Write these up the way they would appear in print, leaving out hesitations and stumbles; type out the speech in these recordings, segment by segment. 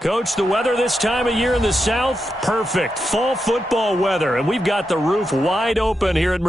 Coach, the weather this time of year in the South, perfect. Fall football weather, and we've got the roof wide open here at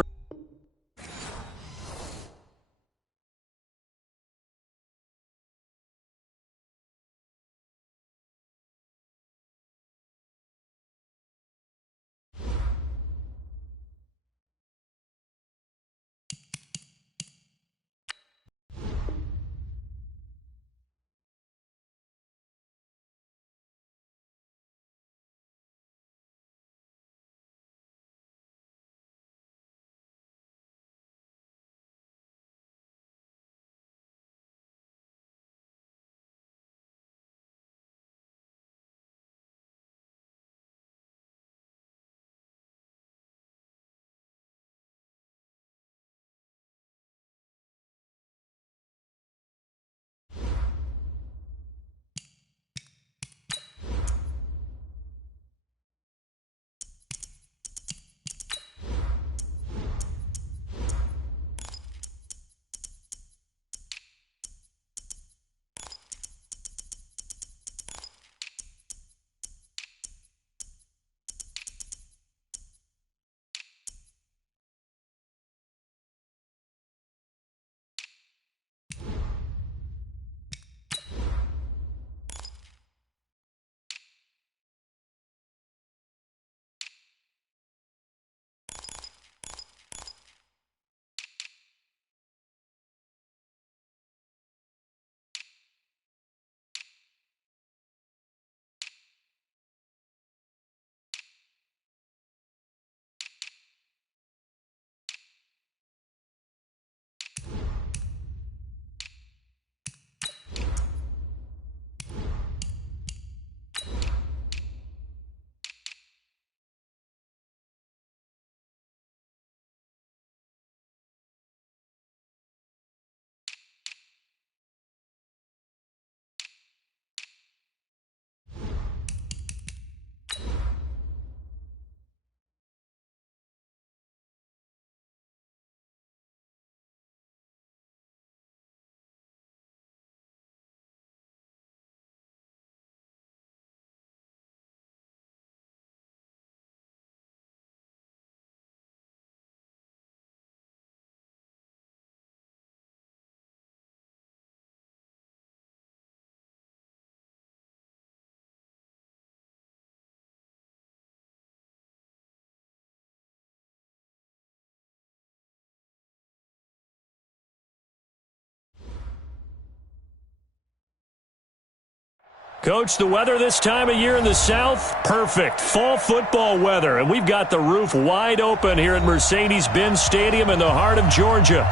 Coach, the weather this time of year in the South, perfect. Fall football weather, and we've got the roof wide open here at Mercedes-Benz Stadium in the heart of Georgia.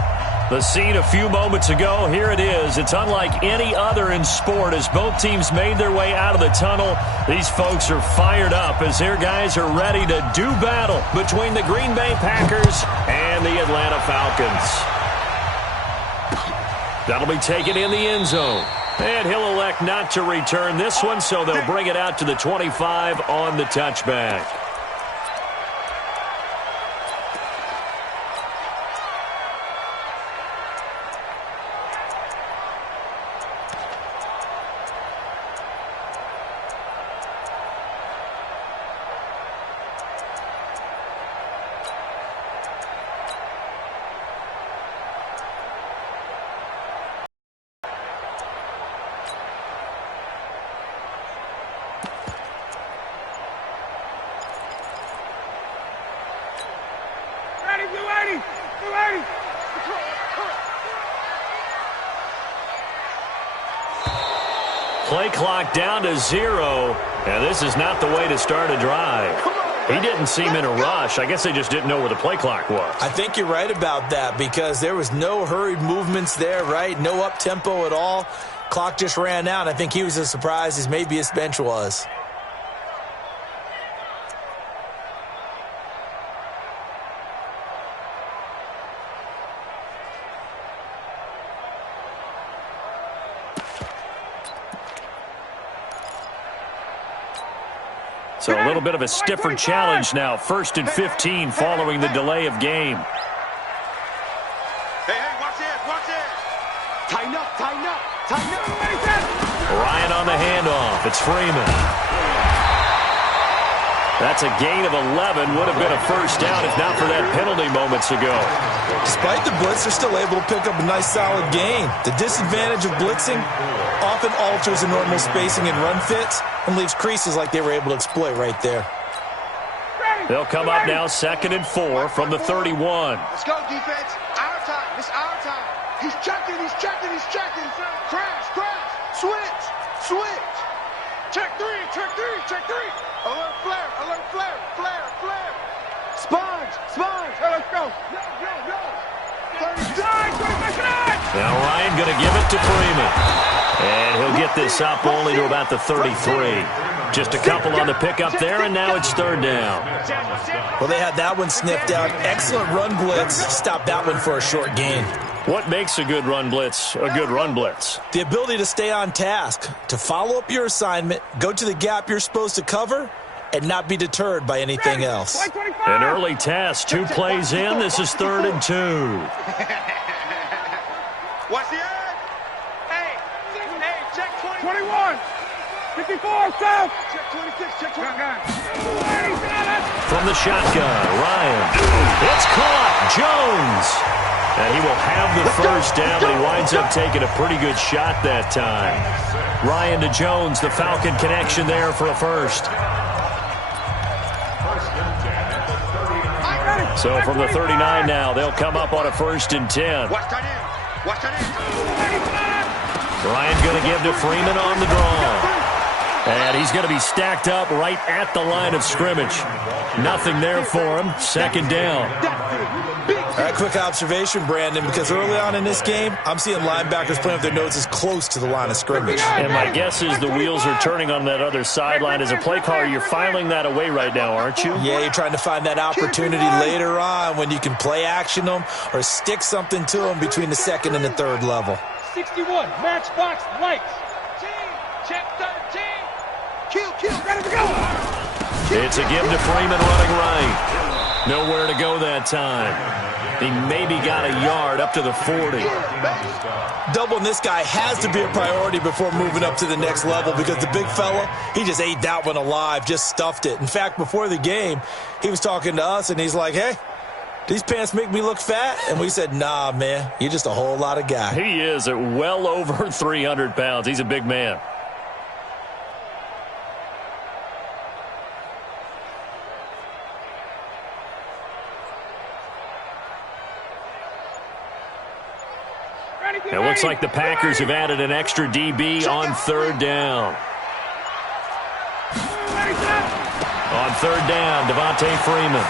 The scene a few moments ago, here it is. It's unlike any other in sport as both teams made their way out of the tunnel. These folks are fired up as their guys are ready to do battle between the Green Bay Packers and the Atlanta Falcons. That'll be taken in the end zone. And he'll elect not to return this one, so they'll bring it out to the 25 on the touchback. Play clock down to 0, and this is not the way to start a drive. He didn't seem in a rush. I guess they just didn't know where the play clock was. I think you're right about that because there was no hurried movements there, right? No up-tempo at all. Clock just ran out. I think he was as surprised as maybe his bench was. So a little bit of a stiffer challenge now. 1st and 15 following the delay of game. Hey, watch it, watch it. Tighten up, tighten up, tighten up. Ryan on on the handoff. It's Freeman. That's a gain of 11. Would have been a first down if not for that penalty moments ago. Despite the blitz, they're still able to pick up a nice, solid gain. The disadvantage of blitzing often alters the normal spacing and run fits and leaves creases like they were able to exploit right there. They'll come up now 2nd and 4 from the 31. Let's go, defense. Our time. It's our time. He's checking. He's checking. He's checking. Crash. Crash. Switch. Switch. Check three. Check three. Check three. Alert flare. Alert flare. Flare. Flare. Sponge. Sponge. Hey, let's go. Yo, yo, yo. 39. Now Ryan going to give it to Freeman. And he'll get this up only to about the 33. Just a couple on the pickup there, and now it's 3rd down. Well, they had that one sniffed out. Excellent run blitz. Stop that one for a short gain. What makes a good run blitz a good run blitz? The ability to stay on task, to follow up your assignment, go to the gap you're supposed to cover, and not be deterred by anything else. An early test. 2 plays in. This is 3rd and 2. Watch the edge. Hey, check 21. 54, south. Check 26, check 29. From the shotgun, Ryan. It's caught. Jones. And he will have the first down, but he winds up taking a pretty good shot that time. Ryan to Jones, the Falcon connection there for a first. So from the 39 now, they'll come up on a 1st and 10. Watch that in. Watch that in. Ryan going to give to Freeman on the draw. And he's going to be stacked up right at the line of scrimmage. Nothing there for him. 2nd down. All right, quick observation, Brandon, because early on in this game, I'm seeing linebackers playing with their noses close to the line of scrimmage. And my guess is the wheels are turning on that other sideline. As a play caller, you're filing that away right now, aren't you? Yeah, you're trying to find that opportunity later on when you can play action them or stick something to them between the 2nd and the 3rd level. 61, matchbox lights. Check 13. Kill, ready to go. It's a give to Freeman running right. Nowhere to go that time. He maybe got a yard up to the 40. Doubling this guy has to be a priority before moving up to the next level because the big fella, he just ate that one alive, just stuffed it. In fact, before the game, he was talking to us, and he's like, hey, these pants make me look fat? And we said, nah, man, you're just a whole lot of guy. He is at well over 300 pounds. He's a big man. It looks like the Packers have added an extra DB on 3rd down. On 3rd down, Devontae Freeman.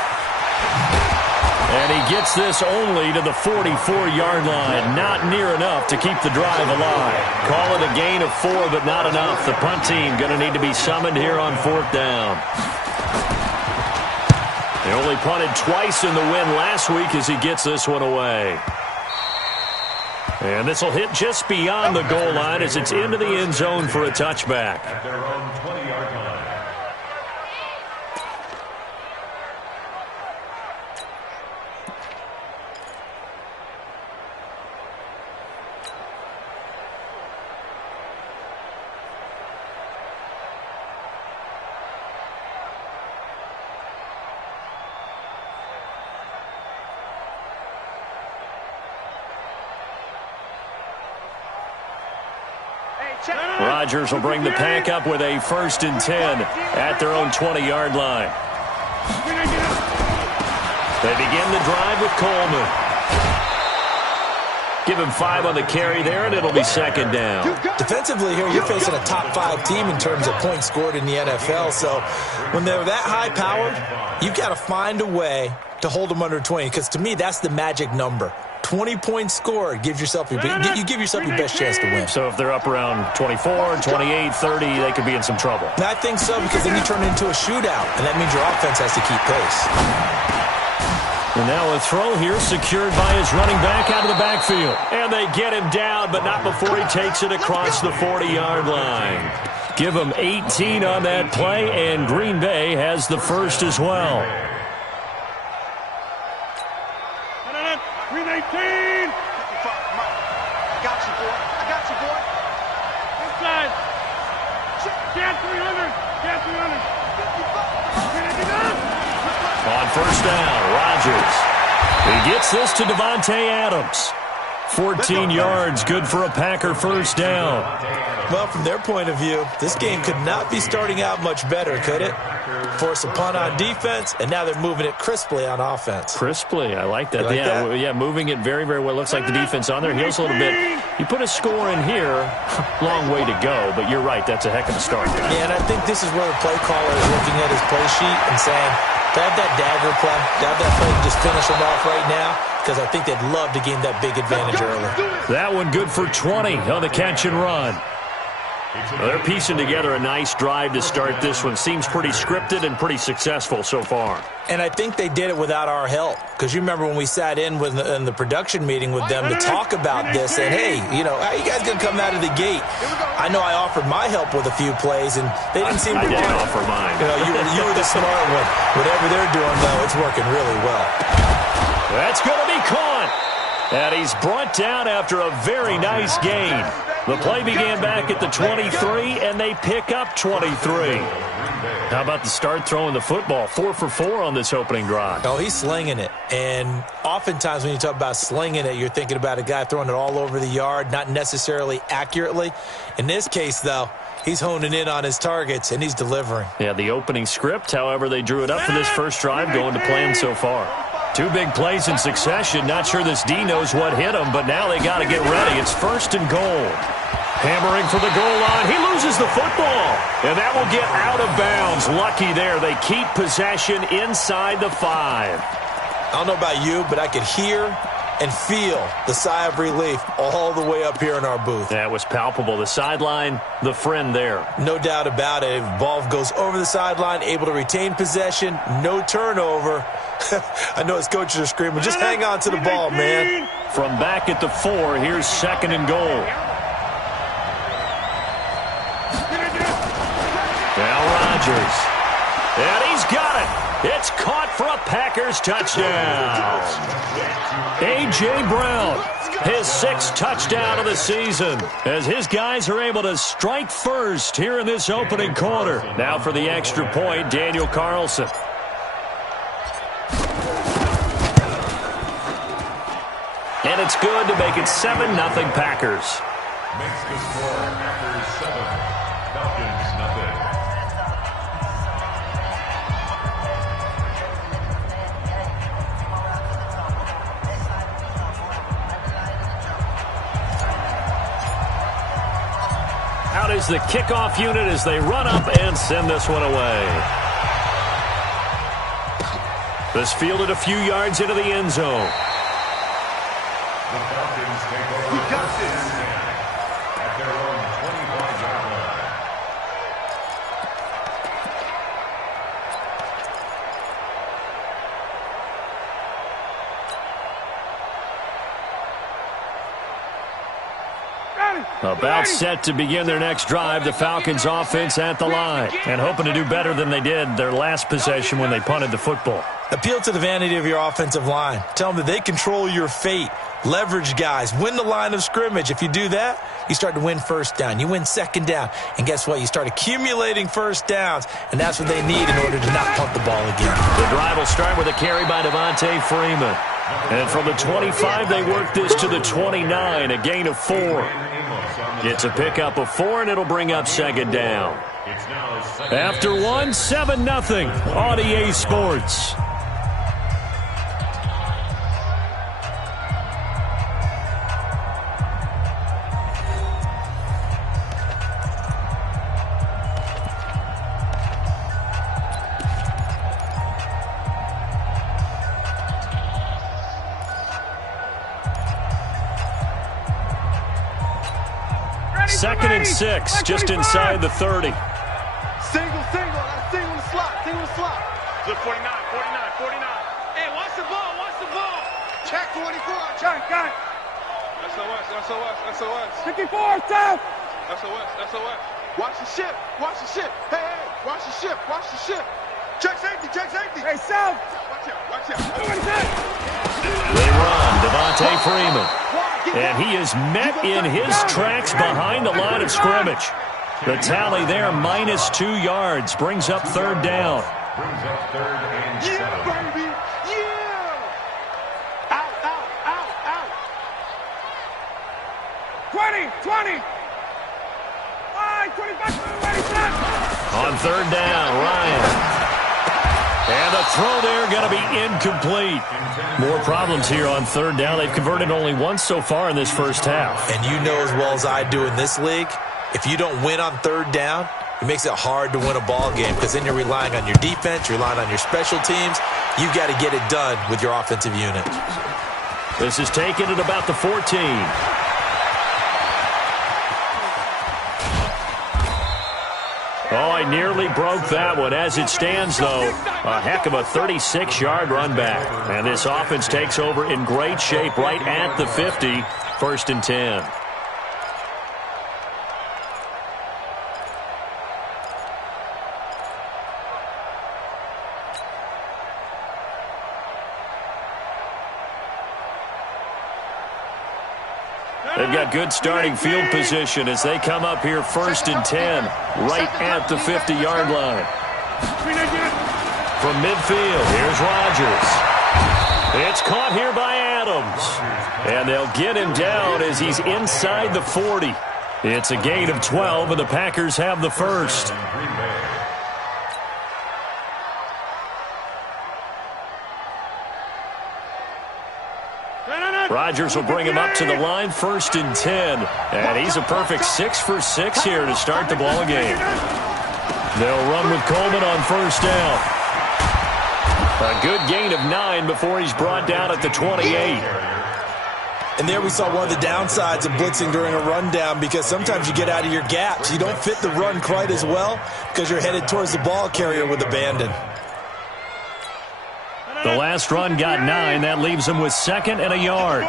And he gets this only to the 44-yard line. Not near enough to keep the drive alive. Call it a gain of 4, but not enough. The punt team going to need to be summoned here on 4th down. They only punted twice in the win last week as he gets this one away. And this will hit just beyond the goal line as it's into the end zone for a touchback. At their own 20-yard line. Rodgers will bring the pack up with a 1st and 10 at their own 20-yard line. They begin the drive with Coleman. Give him 5 on the carry there, and it'll be 2nd down. Defensively here, you're facing a top 5 team in terms of points scored in the NFL. So when they're that high-powered, you've got to find a way to hold them under 20, because to me, that's the magic number. 20 points scored gives yourself you give yourself your best chance to win. So if they're up around 24, 28, 30, they could be in some trouble. And I think so, because then you turn it into a shootout, and that means your offense has to keep pace. And now a throw here secured by his running back out of the backfield. And they get him down, but not before he takes it across the 40-yard line. Give him 18 on that play, and Green Bay has the first as well. Green 18. I got you, boy. Inside. On first down, Rodgers. He gets this to Davante Adams. 14 yards, good for a Packer first down. Well, from their point of view, this game could not be starting out much better, could it? Force a punt on defense, and now they're moving it crisply on offense. Crisply, I like that. Like yeah, that? Yeah, moving it very, very well. Looks like the defense on their heels a little bit. You put a score in here, long way to go, but you're right, that's a heck of a start. Yeah, and I think this is where the play caller is looking at his play sheet and saying, to have that dagger play, to have that play and just finish them off right now, because I think they'd love to gain that big advantage early. That one good for 20 on the catch and run. Well, they're piecing together a nice drive to start this one. Seems pretty scripted and pretty successful so far. And I think they did it without our help. Because you remember when we sat in the production meeting with them to talk about this, and hey, you know, how you guys going to come out of the gate? I know I offered my help with a few plays, and they didn't seem to want it. I didn't offer mine. You know, you were the smart one. Whatever they're doing, though, it's working really well. That's going to be caught. And he's brought down after a very nice gain. The play began back at the 23, and they pick up 23. How about the start throwing the football? 4 for 4 on this opening drive. Oh, he's slinging it. And oftentimes when you talk about slinging it, you're thinking about a guy throwing it all over the yard, not necessarily accurately. In this case, though, he's honing in on his targets, and he's delivering. Yeah, the opening script, however, they drew it up for this first drive, going to plan so far. 2 big plays in succession. Not sure this D knows what hit him, but now they got to get ready. It's first and goal. Hammering for the goal line. He loses the football. And that will get out of bounds. Lucky there. They keep possession inside the 5. I don't know about you, but I could hear and feel the sigh of relief all the way up here in our booth. That was palpable. The sideline, the friend there. No doubt about it. If ball goes over the sideline, able to retain possession, no turnover. I know his coaches are screaming, just hang on to the ball, man. From back at the 4, here's second and goal. Now Rodgers. And he's got it. It's caught for a Packers touchdown. A.J. Brown, his 6th touchdown of the season, as his guys are able to strike first here in this opening quarter. Now for the extra point, Daniel Carlson. And it's good to make it 7-0 Packers. Makes the score Packers 7, Falcons nothing. Out is the kickoff unit as they run up and send this one away. This fielded a few yards into the end zone. The Falcons take over at their own 25-yard line. About set to begin their next drive, the Falcons offense at the line, and hoping to do better than they did their last possession when they punted the football. Appeal to the vanity of your offensive line. Tell them that they control your fate. Leverage guys. Win the line of scrimmage. If you do that, you start to win first down. You win second down. And guess what? You start accumulating first downs, and that's what they need in order to not punt the ball again. The drive will start with a carry by Devontae Freeman. And from the 25, they work this to the 29, a gain of 4. It's a pickup of 4, and it'll bring up second down. After 1, 7-0 on EA Sports. Second and 6, just inside the 30. Single, single in the slot, Look, 49. Hey, watch the ball. Check 24, check, got it. SOS. 54, stop. SOS. Watch the ship. Hey, watch the ship. Check safety. Hey, South. Watch out. They run, Devontae Freeman. And he is met in his tracks behind the line of scrimmage. The tally there, -2 yards, brings up third down. Brings up 3rd and 7. Yeah, baby. Yeah. Out, out, out, out. 20, 20. 25, 27. On third down, Ryan. And the throw there going to be incomplete. More problems here on third down. They've converted only once so far in this first half. And you know as well as I do in this league, if you don't win on third down, it makes it hard to win a ball game because then you're relying on your defense, you're relying on your special teams. You've got to get it done with your offensive unit. This is taken at about the 14. Oh, I nearly broke that one. As it stands, though, a heck of a 36-yard run back. And this offense takes over in great shape right at the 50, 1st and 10. They've got good starting field position as they come up here 1st and 10, right at the 50-yard line. From midfield, here's Rodgers. It's caught here by Adams. And they'll get him down as he's inside the 40. It's a gain of 12, and the Packers have the first. Rodgers will bring him up to the line, 1st and 10. And he's a perfect 6 for 6 here to start the ball game. They'll run with Coleman on 1st down. A good gain of 9 before he's brought down at the 28. And there we saw one of the downsides of blitzing during a rundown because sometimes you get out of your gaps. You don't fit the run quite as well because you're headed towards the ball carrier with abandon. The last run got 9. That leaves him with 2nd and a yard.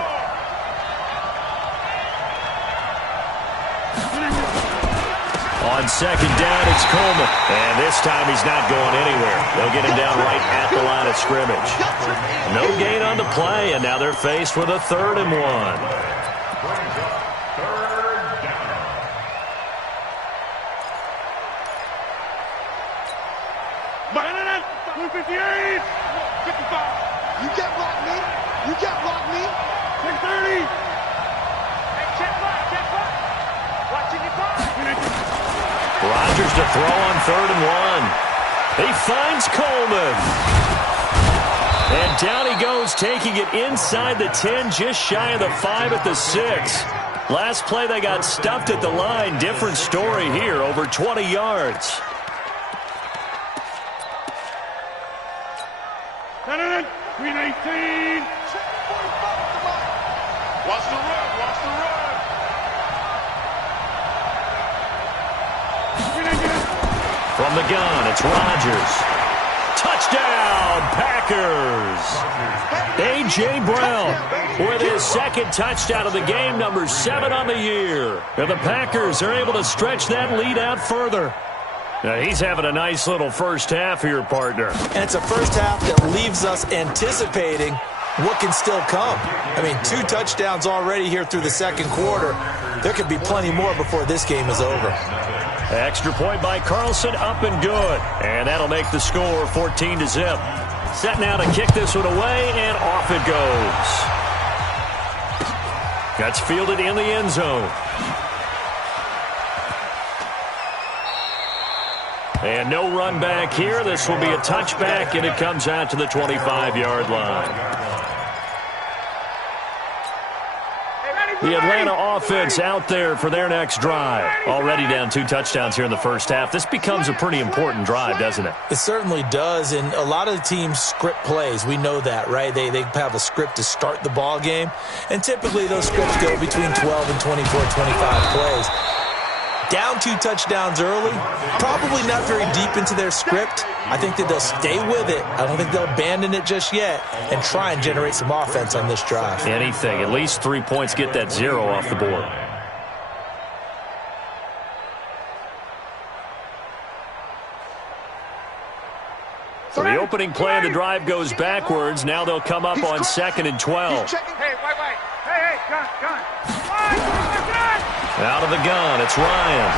On 2nd down, it's Coleman. And this time he's not going anywhere. They'll get him down right at the line of scrimmage. No gain on the play, and now they're faced with a 3rd and 1. You can't block me. You can't block me. 630. Hey, check block. Watching you block. Rodgers to throw on 3rd and 1. He finds Coleman. And down he goes, taking it inside the 10, just shy of the 5 at the 6. Last play they got stuffed at the line. Different story here, over 20 yards. Green 18. Watch the run. From the gun, it's Rodgers. Touchdown, Packers! A.J. Brown with his 2nd touchdown of the game, number 7 on the year. And the Packers are able to stretch that lead out further. Now, he's having a nice little first half here, partner. And it's a first half that leaves us anticipating what can still come. I mean, 2 touchdowns already here through the 2nd quarter. There could be plenty more before this game is over. Extra point by Carlson, up and good. And that'll make the score 14-0. Set now to kick this one away, and off it goes. That's fielded in the end zone. And no run back here. This will be a touchback, and it comes out to the 25-yard line. The Atlanta offense out there for their next drive. Already down 2 touchdowns here in the first half. This becomes a pretty important drive, doesn't it? It certainly does, and a lot of the teams script plays. We know that, right? They have a script to start the ball game, and typically those scripts go between 12 and 24, 25 plays. Down 2 touchdowns early, probably not very deep into their script. I think that they'll stay with it. I don't think they'll abandon it just yet and try and generate some offense on this drive. Anything. At least 3 points, get that 0 off the board. So the opening play of the drive goes backwards. Now they'll come up on 2nd and 12. Hey, wait. Hey, gun. Out of the gun, it's Ryan.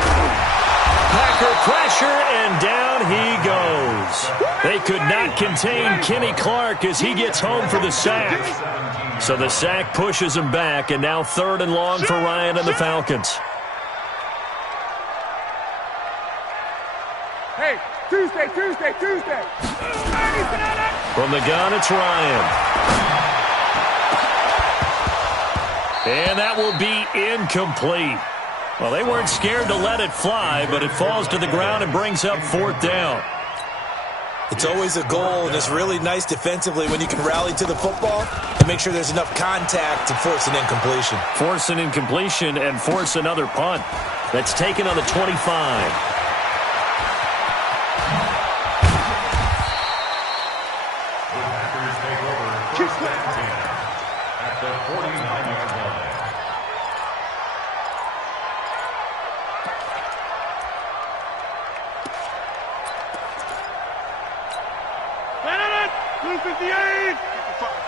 Packer pressure, and down he goes. They could not contain Kenny Clark as he gets home for the sack. So the sack pushes him back, and now 3rd and long for Ryan and the Falcons. Hey, Tuesday. From the gun, it's Ryan. And that will be incomplete. Well, they weren't scared to let it fly, but it falls to the ground and brings up 4th down. It's always a goal, and it's really nice defensively when you can rally to the football and make sure there's enough contact to force an incompletion. Force an incompletion and force another punt. That's taken on the 25. At the 49-yard line. Blue 58.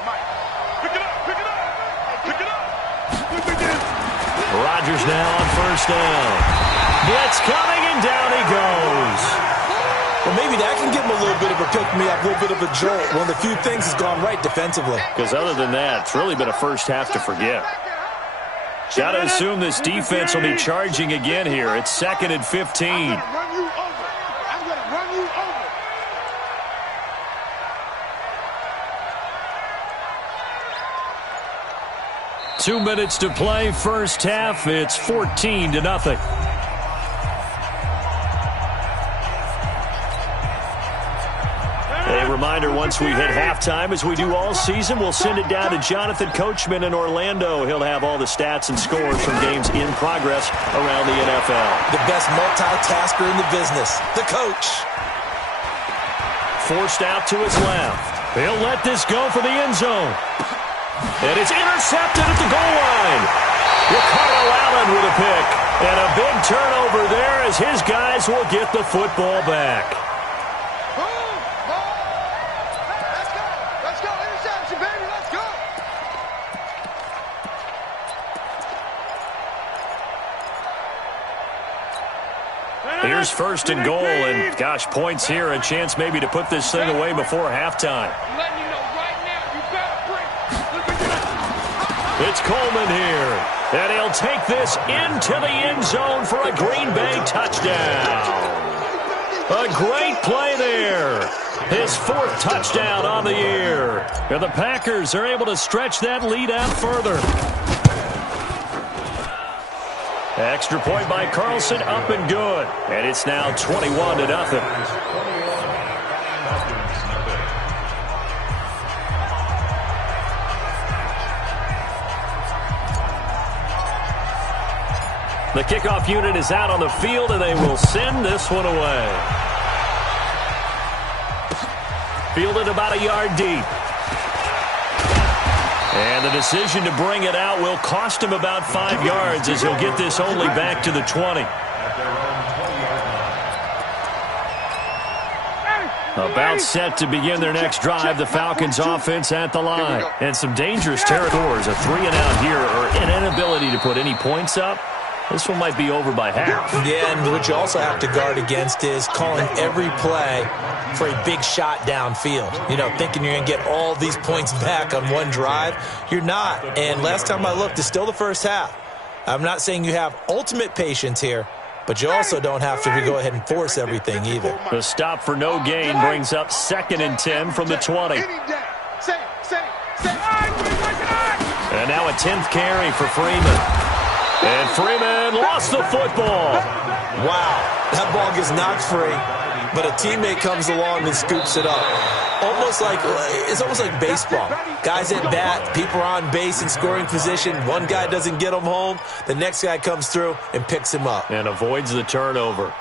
Mike. Pick it up. Rodgers now on 1st down. Blitz coming, and down he goes. Well, maybe that can give him a little bit of a pick-me-up, a little bit of a jolt. One of the few things has gone right defensively. Because other than that, it's really been a first half to forget. Got to assume this defense will be charging again here. It's 2nd and 15. I'm gonna run you over. 2 minutes to play, first half. It's 14-0. A reminder, once we hit halftime, as we do all season, we'll send it down to Jonathan Coachman in Orlando. He'll have all the stats and scores from games in progress around the NFL. The best multitasker in the business, the coach. Forced out to his left. He'll let this go for the end zone. And it's intercepted at the goal line. Ricardo Allen with a pick. And a big turnover there as his guys will get the football back. Let's go. Interception, baby. Let's go. Here's 1st and goal. And, gosh, points here. A chance maybe to put this thing away before halftime. I'm letting you know right now, you better break. It's Coleman here, and he'll take this into the end zone for a Green Bay touchdown. A great play there. His 4th touchdown on the year. And the Packers are able to stretch that lead out further. Extra point by Carlson, up and good. And it's now 21-0. The kickoff unit is out on the field, and they will send this one away. Fielded about a yard deep. And the decision to bring it out will cost him about 5 yards as he'll get this only back to the 20. About set to begin their next drive, the Falcons offense at the line. And some dangerous territories, a 3-and-out here, or an inability to put any points up. This one might be over by half. Yeah, and what you also have to guard against is calling every play for a big shot downfield. You know, thinking you're going to get all these points back on one drive. You're not. And last time I looked, it's still the first half. I'm not saying you have ultimate patience here, but you also don't have to go ahead and force everything either. The stop for no gain brings up 2nd and 10 from the 20. And now a 10th carry for Freeman. And Freeman lost the football. Wow, that ball gets knocked free, but a teammate comes along and scoops it up. It's almost like baseball. Guys at bat, people are on base in scoring position. One guy doesn't get him home. The next guy comes through and picks him up. And avoids the turnover.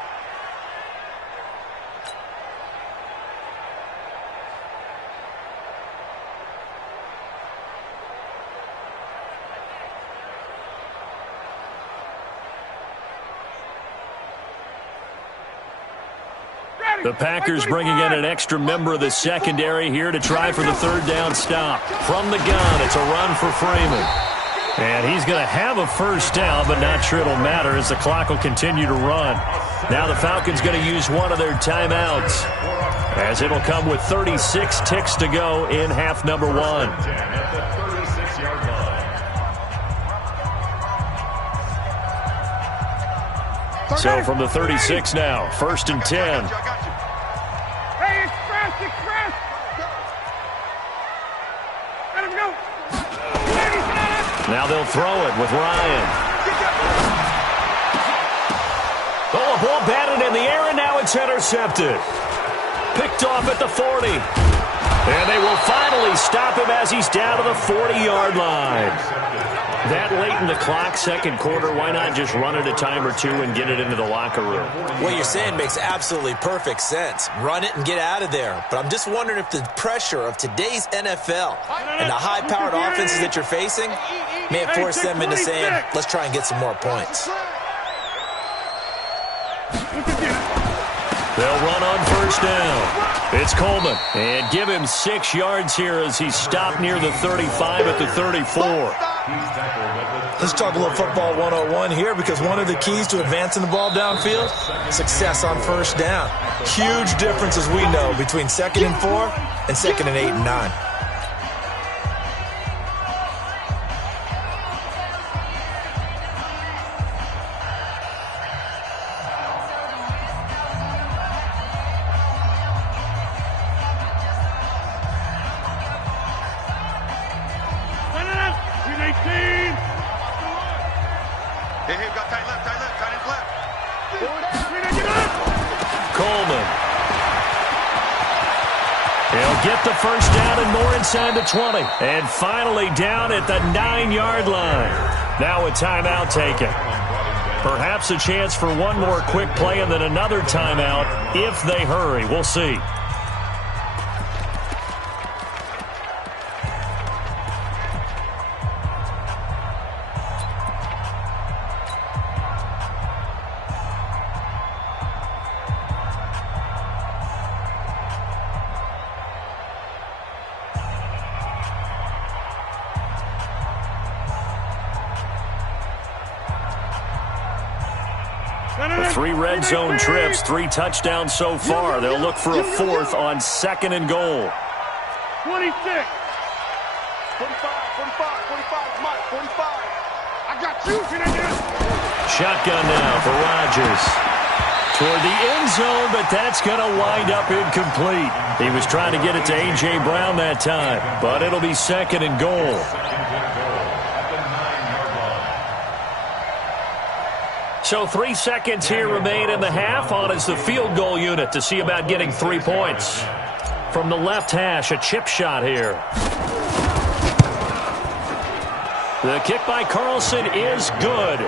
The Packers bringing in an extra member of the secondary here to try for the 3rd down stop. From the gun, it's a run for Freeman. And he's going to have a first down, but not sure it'll matter as the clock will continue to run. Now the Falcons going to use one of their timeouts, as it'll come with 36 ticks to go in half number 1. So from the 36 now, 1st and 10. Hey, express! Let him go! Now they'll throw it with Ryan. Oh, a ball batted in the air, and now it's intercepted. Picked off at the 40. And they will finally stop him as he's down to the 40-yard line. That late in the clock, second quarter, why not just run it a time or two and get it into the locker room? What you're saying makes absolutely perfect sense. Run it and get out of there. But I'm just wondering if the pressure of today's NFL and the high-powered offenses that you're facing may have forced them into saying, let's try and get some more points. They'll run on first down. It's Coleman. And give him 6 yards here as he's stopped near the 35 at the 34. Let's talk a little football 101 here, because one of the keys to advancing the ball downfield, success on first down. Huge difference, as we know, between 2nd and 4 and 2nd and 8 and 9. Coleman. He'll get the first down and more inside the 20. And finally down at the 9-yard line. Now a timeout taken. Perhaps a chance for one more quick play and then another timeout if they hurry. We'll see. The 3 red zone trips, 3 touchdowns so far. They'll look for a 4th on 2nd and goal. 26. 45, Mike, 45. I got you. Shotgun now for Rodgers. Toward the end zone, but that's going to wind up incomplete. He was trying to get it to A.J. Brown that time, but it'll be 2nd and goal. So 3 seconds here remain in the half on as the field goal unit to see about getting 3 points. From the left hash, a chip shot here. The kick by Carlson is good.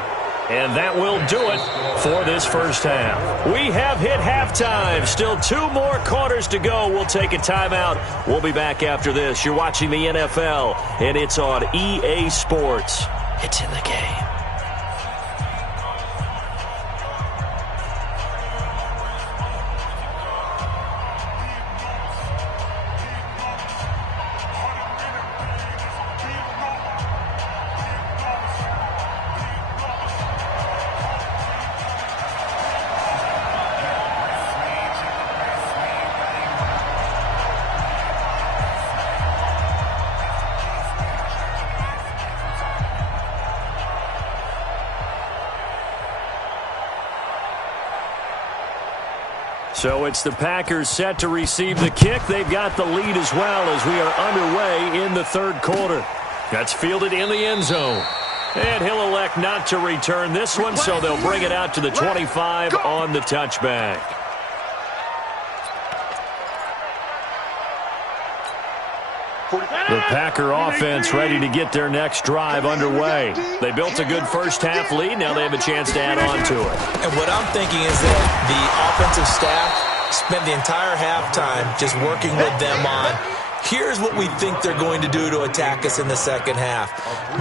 And that will do it for this first half. We have hit halftime. Still 2 more quarters to go. We'll take a timeout. We'll be back after this. You're watching the NFL, and it's on EA Sports. It's in the game. So it's the Packers set to receive the kick. They've got the lead as well as we are underway in the third quarter. That's fielded in the end zone. And he'll elect not to return this one, so they'll bring it out to the 25 on the touchback. The Packer offense ready to get their next drive underway. They built a good first-half lead. Now they have a chance to add on to it. And what I'm thinking is that the offensive staff spent the entire halftime just working with them on, here's what we think they're going to do to attack us in the second half.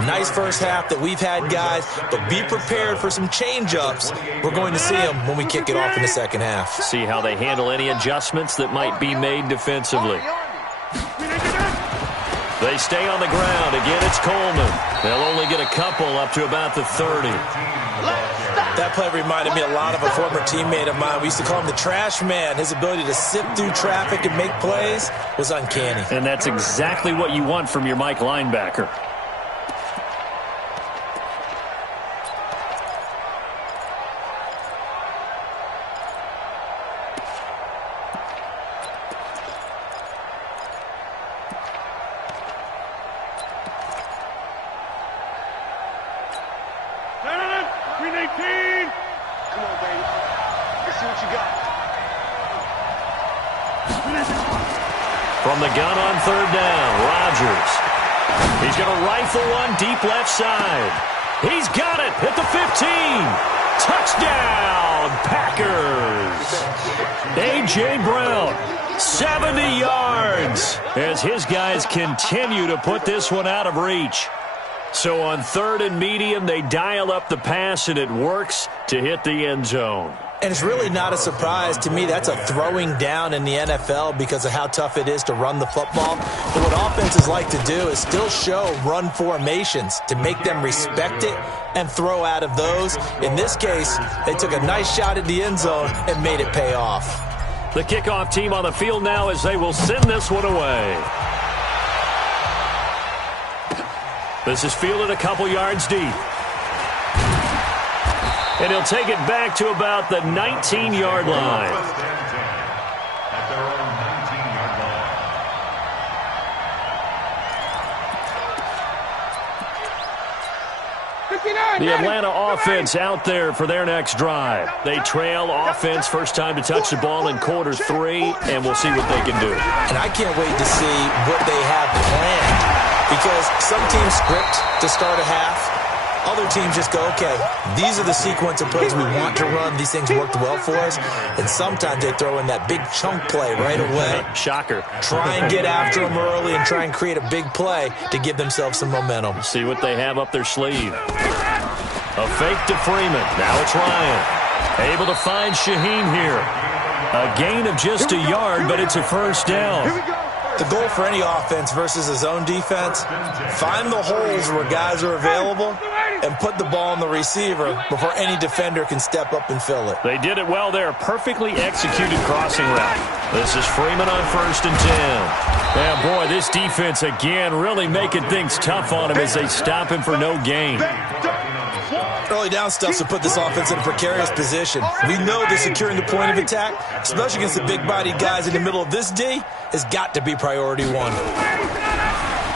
Nice first half that we've had, guys, but be prepared for some change-ups. We're going to see them when we kick it off in the second half. See how they handle any adjustments that might be made defensively. They stay on the ground. Again, it's Coleman. They'll only get a couple up to about the 30. That play reminded me a lot of a former teammate of mine. We used to call him the trash man. His ability to sift through traffic and make plays was uncanny. And that's exactly what you want from your Mike linebacker. From the gun on third down, Rodgers. He's going to rifle one deep left side. He's got it at the 15. Touchdown, Packers. A.J. Brown, 70 yards as his guys continue to put this one out of reach. So on third and medium, they dial up the pass, and it works to hit the end zone. And it's really not a surprise. To me, that's a throwing down in the NFL because of how tough it is to run the football. But what offenses like to do is still show run formations to make them respect it and throw out of those. In this case, they took a nice shot at the end zone and made it pay off. The kickoff team on the field now as they will send this one away. This is fielded a couple yards deep. And he'll take it back to about the 19-yard line. At their own 19-yard line. The Atlanta offense out there for their next drive. They trail offense, first time to touch the ball in quarter 3, and we'll see what they can do. And I can't wait to see what they have planned because some teams script to start a half. Other teams just go, okay, these are the sequence of plays we want to run. These things worked well for us. And sometimes they throw in that big chunk play right away. Shocker. Try and get after them early and try and create a big play to give themselves some momentum. See what they have up their sleeve. A fake to Freeman. Now it's Ryan. Able to find Shaheen here. A gain of just a yard, but it's a first down. The goal for any offense versus a zone defense, find the holes where guys are available and put the ball on the receiver before any defender can step up and fill it. They did it well there. Perfectly executed crossing route. This is Freeman on 1st and 10. Yeah, boy, this defense again really making things tough on him as they stop him for no gain. Early down stuff to put this offense in a precarious position. We know that securing the point of attack, especially against the big-bodied guys in the middle of this D, has got to be priority one.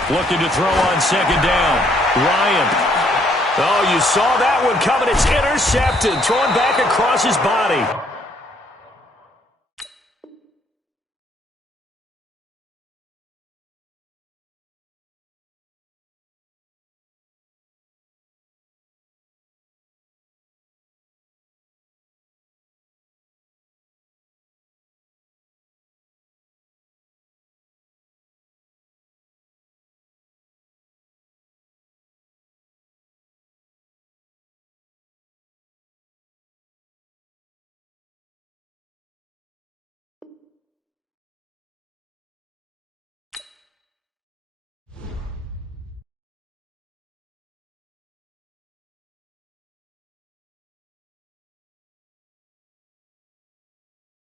Looking to throw on second down. Ryan. Oh, you saw that one coming. It's intercepted. Thrown back across his body.